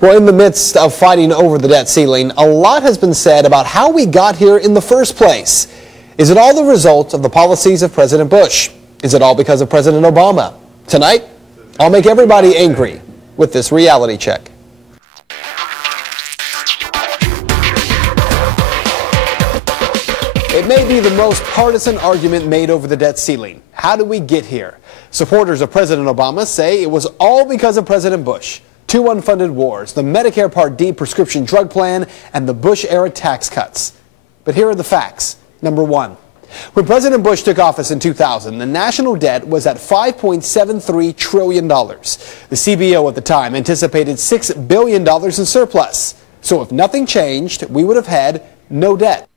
Well, in the midst of fighting over the debt ceiling, a lot has been said about how we got here in the first place. Is it all the result of the policies of President Bush? Is it all because of President Obama? Tonight, I'll make everybody angry with this reality check. It may be the most partisan argument made over the debt ceiling. How did we get here? Supporters of President Obama say it was all because of President Bush. 2 unfunded wars, the Medicare Part D prescription drug plan, and the Bush-era tax cuts. But here are the facts. Number 1. When President Bush took office in 2000, the national debt was at $5.73 trillion. The CBO at the time anticipated $6 billion in surplus. So if nothing changed, we would have had no debt.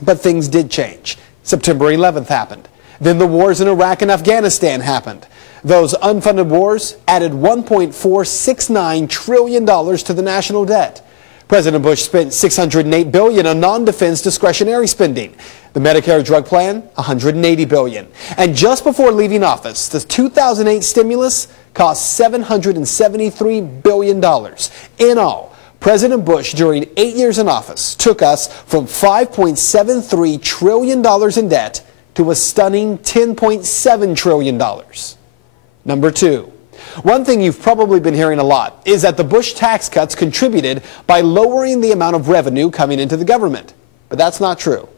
But things did change. September 11th happened. Then the wars in Iraq and Afghanistan happened. Those unfunded wars added $1.469 trillion to the national debt. President Bush spent $608 billion on non-defense discretionary spending. The Medicare drug plan, $180 billion. And just before leaving office, the 2008 stimulus cost $773 billion. In all, President Bush, during 8 years in office, took us from $5.73 trillion in debt to a stunning $10.7 trillion. Number 2. One thing you've probably been hearing a lot is that the Bush tax cuts contributed by lowering the amount of revenue coming into the government. But that's not true.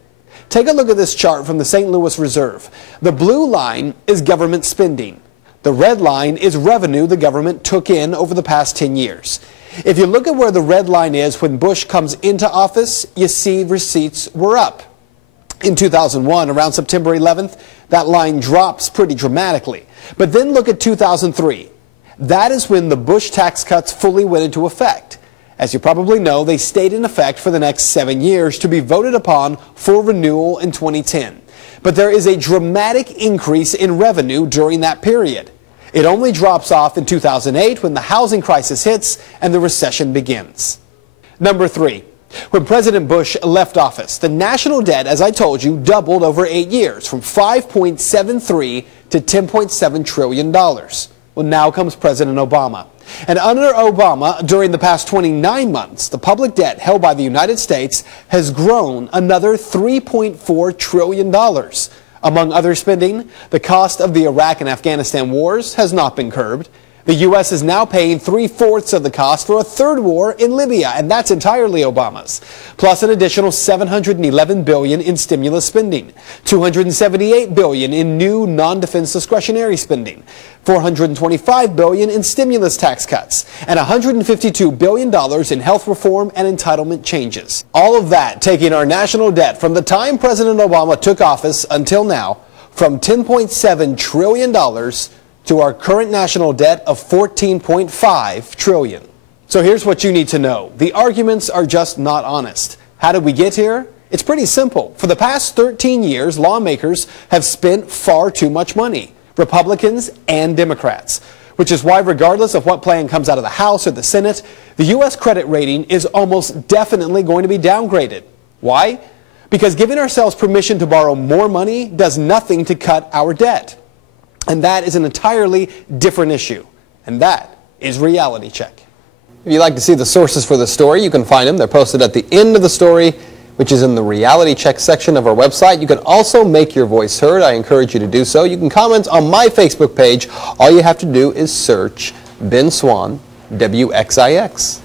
Take a look at this chart from the St. Louis Reserve. The blue line is government spending. The red line is revenue the government took in over the past 10 years. If you look at where the red line is when Bush comes into office, you see receipts were up. In 2001, around September 11th, that line drops pretty dramatically. But then look at 2003. That is when the Bush tax cuts fully went into effect. As you probably know, they stayed in effect for the next 7 years to be voted upon for renewal in 2010. But there is a dramatic increase in revenue during that period. It only drops off in 2008 when the housing crisis hits and the recession begins. Number 3. When President Bush left office, the national debt, as I told you, doubled over 8 years, from $5.73 to $10.7 trillion. Well, now comes President Obama. And under Obama, during the past 29 months, the public debt held by the United States has grown another $3.4 trillion. Among other spending, the cost of the Iraq and Afghanistan wars has not been curbed. The U.S. is now paying 3/4 of the cost for a third war in Libya, and that's entirely Obama's. Plus an additional $711 billion in stimulus spending, $278 billion in new non-defense discretionary spending, $425 billion in stimulus tax cuts, and $152 billion in health reform and entitlement changes. All of that taking our national debt from the time President Obama took office until now from $10.7 trillion to our current national debt of $14.5 trillion. So here's what you need to know. The arguments are just not honest. How did we get here? It's pretty simple. For the past 13 years, lawmakers have spent far too much money, Republicans and Democrats, which is why regardless of what plan comes out of the House or the Senate, the U.S. credit rating is almost definitely going to be downgraded. Why? Because giving ourselves permission to borrow more money does nothing to cut our debt. And that is an entirely different issue. And that is Reality Check. If you'd like to see the sources for the story, you can find them. They're posted at the end of the story, which is in the Reality Check section of our website. You can also make your voice heard. I encourage you to do so. You can comment on my Facebook page. All you have to do is search Ben Swan, WXIX.